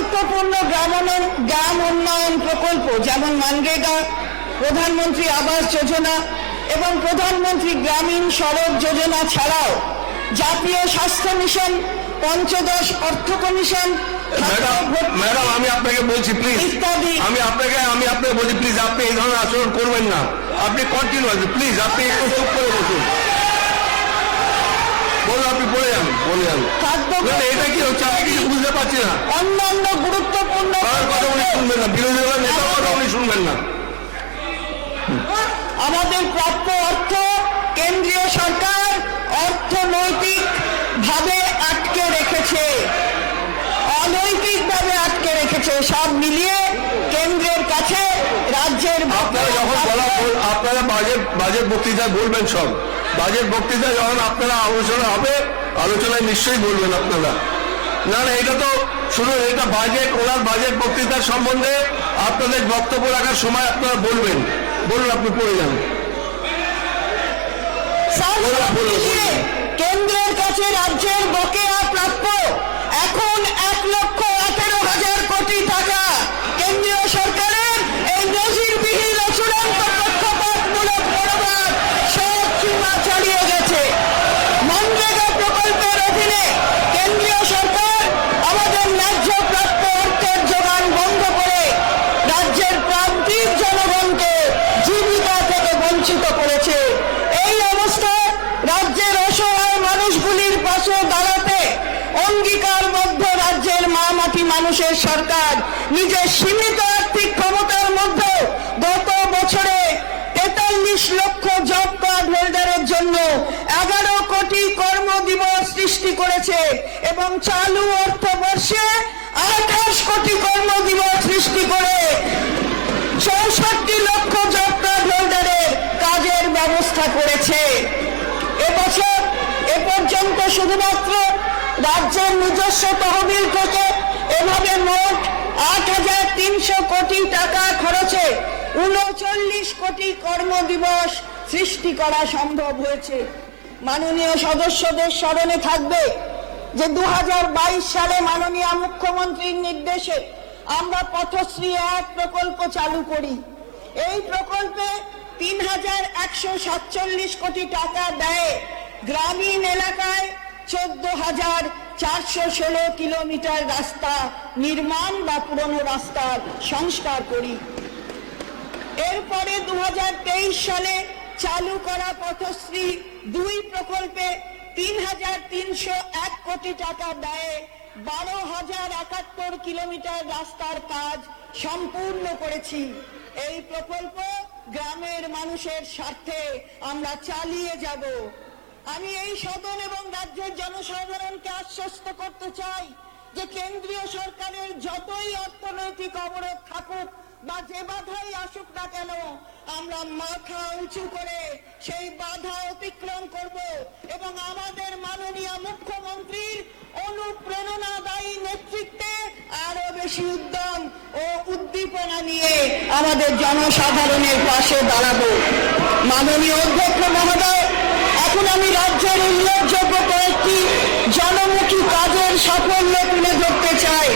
গুরুত্বপূর্ণ গ্রাম গ্রাম উন্নয়ন প্রকল্প যেমন মানরেগা প্রধানমন্ত্রী আবাস যোজনা এবং প্রধানমন্ত্রী গ্রামীণ সড়ক যোজনা ছাড়াও জাতীয় স্বাস্থ্য মিশন পঞ্চদশ অর্থ কমিশন ম্যাডাম আমি আপনাকে বলছি প্লিজ ইত্যাদি। আমি আপনাকে আমি আপনাকে বলছি প্লিজ আপনি এই ধরনের আচরণ করবেন না। আপনি কন্টিনিউ প্লিজ আপনি একটু চুপ করে বসুন। বলুন আপনি বলে যান বলে যান। খাদ্য না, না, এটা কি হচ্ছে? আমি কিছু বুঝতে পারছি না। অন্যান্য গুরুত্বপূর্ণ কারোর কথা উনি শুনবেন না বিরোধী দলের নেতার কথা উনি শুনবেন না। আমাদের প্রাপ্য অর্থ কেন্দ্রীয় সরকার অর্থনৈতিক ভাবে আটকে রেখেছে। অনৈতিকভাবে আটকে রেখেছে। সব মিলিয়ে কেন্দ্রের কাছে রাজ্যের আপনারা যখন বলা আপনারা বাজেট বাজেট বক্তৃতায় বলবেন সব। বাজেট বক্তৃতা যখন আপনারা আলোচনা হবে আলোচনায় নিশ্চয়ই বলবেন আপনারা। না না এটা তো শুধু এটা বাজেট ওনার বাজেট বক্তৃতার সম্বন্ধে আপনাদের বক্তব্য রাখার সময় আপনারা বলবেন। বলুন আপনি পড়ে যান। কেন্দ্রের কাছে রাজ্যের বকেয়া প্রাপ্য এখন এক লক্ষ আঠেরো হাজার কোটি টাকা কেন্দ্রীয় সরকারের এই নজিরবিহীন ও চূড়ান্ত পক্ষপাতমূলক মনোভাব সব সীমা ছাড়িয়ে গেছে মনরেগা প্রকল্পের অধীনে কেন্দ্রীয় সরকার আমাদের ন্যায্য প্রাপ্য অর্থের যোগান বন্ধ করে রাজ্যের প্রান্তিক জনগণকে জীবিকা থেকে বঞ্চিত করেছে। এই অবস্থায় রাজ্যের অসহায় মানুষগুলির পাশে দাঁড়াতে অঙ্গীকারবদ্ধ রাজ্যের মা মাটি মানুষের সরকার নিজের সীমিত আর্থিক ক্ষমতার মধ্যে গত বছরে তেতাল্লিশ লক্ষ জব কার্ড হোল্ডারের জন্য এগারো কোটি কর্মদিবস সৃষ্টি করেছে এবং চালু অর্থবর্ষে আঠাশ কোটি কর্মদিবস সৃষ্টি করে চৌষট্টি লক্ষ জব হোল্ডারের কাজের ব্যবস্থা করেছে। এবছর, এ পর্যন্ত শুধুমাত্র রাজ্যের নিজস্ব তহবিল থেকে এভাবে মোট আট হাজার তিনশো কোটি টাকা খরচে উনচল্লিশ কোটি কর্মদিবস সৃষ্টি করা সম্ভব হয়েছে। মাননীয় সদস্যদের স্মরণে থাকবে যে দু হাজার বাইশ সালে মাননীয় মুখ্যমন্ত্রীর নির্দেশে আমরা পথশ্রী এক প্রকল্প চালু করি। এই প্রকল্পে তিন হাজার একশো সাতচল্লিশ কোটি টাকা দেয় গ্রামীণ এলাকায় চোদ্দ হাজার চারশো ষোলো কিলোমিটার রাস্তা নির্মাণ বা পুরনো রাস্তার সংস্কার করি। এরপরে দু হাজার তেইশ সালে চালু করা পথশ্রী দুই প্রকল্পে তিন হাজার তিনশো এক কোটি টাকা ব্যয়ে বারো হাজার একাত্তর কিলোমিটার রাস্তার কাজ সম্পূর্ণ করেছি। এই প্রকল্প গ্রামের মানুষের স্বার্থে আমরা চালিয়ে যাব। আমি এই সদন এবং রাজ্যের জনসাধারণকে আশ্বস্ত করতে চাই যে কেন্দ্রীয় সরকারের যতই অর্থনৈতিক অবরোধ থাকুক বা যে বাধাই আসুক না কেন, আমরা মাথা উঁচু করে সেই বাধা অতিক্রম করব এবং আমাদের মাননীয় মুখ্যমন্ত্রীর অনুপ্রেরণাদায়ী নেতৃত্বে আরও বেশি উদ্যম ও উদ্দীপনা নিয়ে আমাদের জনসাধারণের পাশে দাঁড়াবো। মাননীয় অধ্যক্ষ রাজ্যের উল্লেখযোগ্য কয়েকটি জনমুখী কাজের সাফল্য তুলে ধরতে চাই